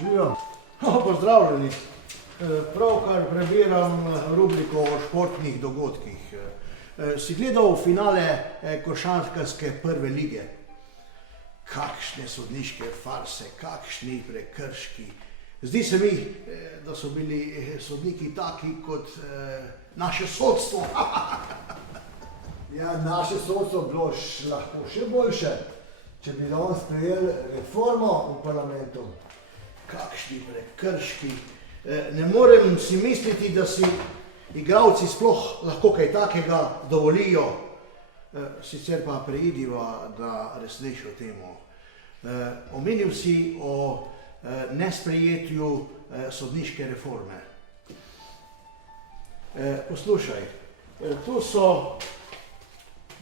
Živijo. Pozdravljeni. Pravkar prebiram rubriko o športnih dogodkih. Si gledal finale košarkarske prve lige? Kakšne sodniške farse, kakšni prekrški. Zdi se mi, da so bili sodniki taki kot naše sodstvo. Ja, naše sodstvo bilo lahko še boljše, če bi danes sprejeli reformo v parlamentu. Kakšni prekrški. Ne morem si misliti, da si igralci sploh lahko kaj takega dovolijo. Sicer pa preidiva na resnejšo temo. Omenil si o nesprejetju sodniške reforme. Poslušaj, tu so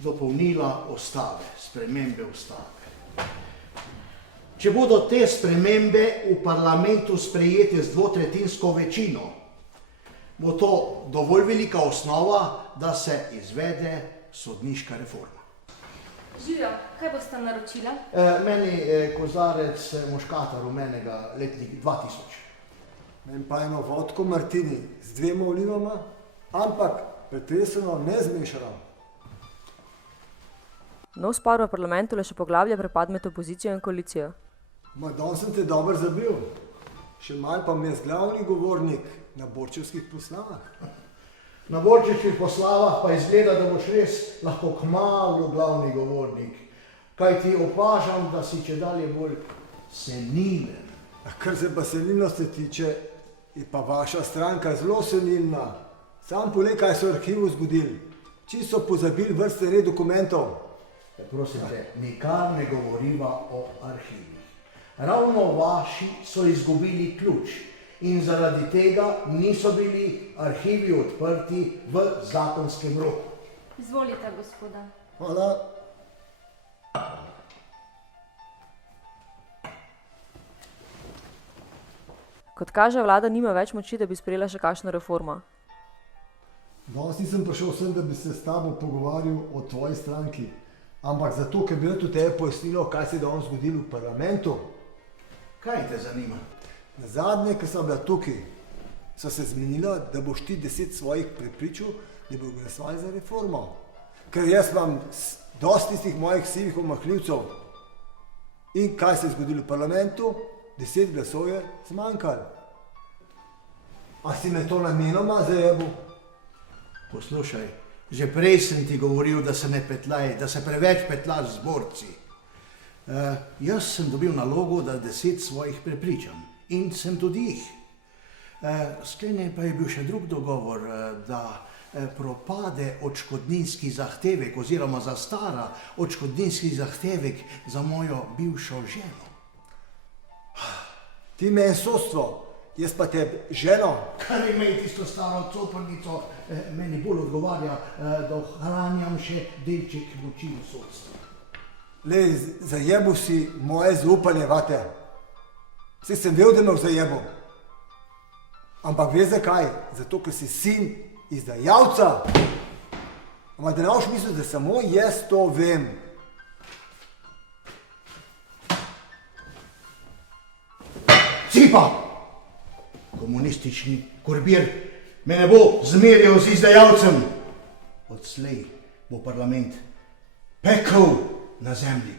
dopolnila ustave, spremembe ustave. Če bodo te spremembe v parlamentu sprejete z dvotretjinsko večino, bo to dovolj velika osnova, da se izvede sodniška reforma. Živijo, kaj boste naročila? Meni kozarec moškata rumenega letnik 2000. Meni pa eno vodko martini z 2 olivama, ampak pretreseno, ne zmešano. Nov spor v parlamentu le še poglablja prepad med opozicijo in koalicijo. Ma danes sem te dobro zabil. Še malo pa mi je glavni govornik na borčevskih proslavah. Na borčevskih proslavah pa izgleda, da boš res lahko kmalu glavni govornik. Kaj ti opažam, da si čedalje bolj senilen. Kar se pa senilnosti tiče, je pa vaša stranka zelo senilna. Sam poglej, kaj so v arhivu zgodili. Čisto pozabili vrste red dokumentov. Prosim te, nikar ne govoriva o arhivih. Ravno vaši so izgubili ključ in zaradi tega niso bili arhivi odprti v zakonskem roku. Izvolite, gospoda. Hvala. Kot kaže, vlada nima več moči, da bi sprejela še kakšno reformo. Danes nisem prišel sem, da bi se s tabo pogovarjal o tvoji stranki, ampak zato, ker bi rad v tebi pojasnilo, kaj se je danes zgodilo v parlamentu. Kaj te zanima? Nazadnje, ko sem bila tukaj, so se zmenila, da boš ti 10 svojih prepričal, da bodo glasovali za reformo. Ker jaz imam dosti tistih mojih sivih omahljivcev. In kaj se je zgodilo v parlamentu? 10 glasov je zmanjkalo. A si me to namenoma zajebil? Poslušaj, že prej sem ti govoril, da se ne petlaj, da se preveč petlaš z borci. Jaz sem dobil nalogo, da 10 svojih prepričam in sem tudi jih. Sklenjen pa je bil še drug dogovor, da propade odškodninski zahtevek oziroma zastara odškodninski zahtevek za mojo bivšo ženo. Ti me je sodstvo, jaz pa te ženo. Kar imej tisto staro coprnico, meni bolj odgovarja, da ohranjam še delček moči v sodstvu. Lej, zajebil si moje zaupanje vate. Saj sem vedel, da me v zajebil. Ampak veš zakaj? Zato, ker si sin izdajalca. Ampak da ne boš mislil, da samo jaz to vem. Cipa! Komunistični kurbir me ne bo zmerjal z izdajalcem. Odslej bo parlament pekel na zemlji.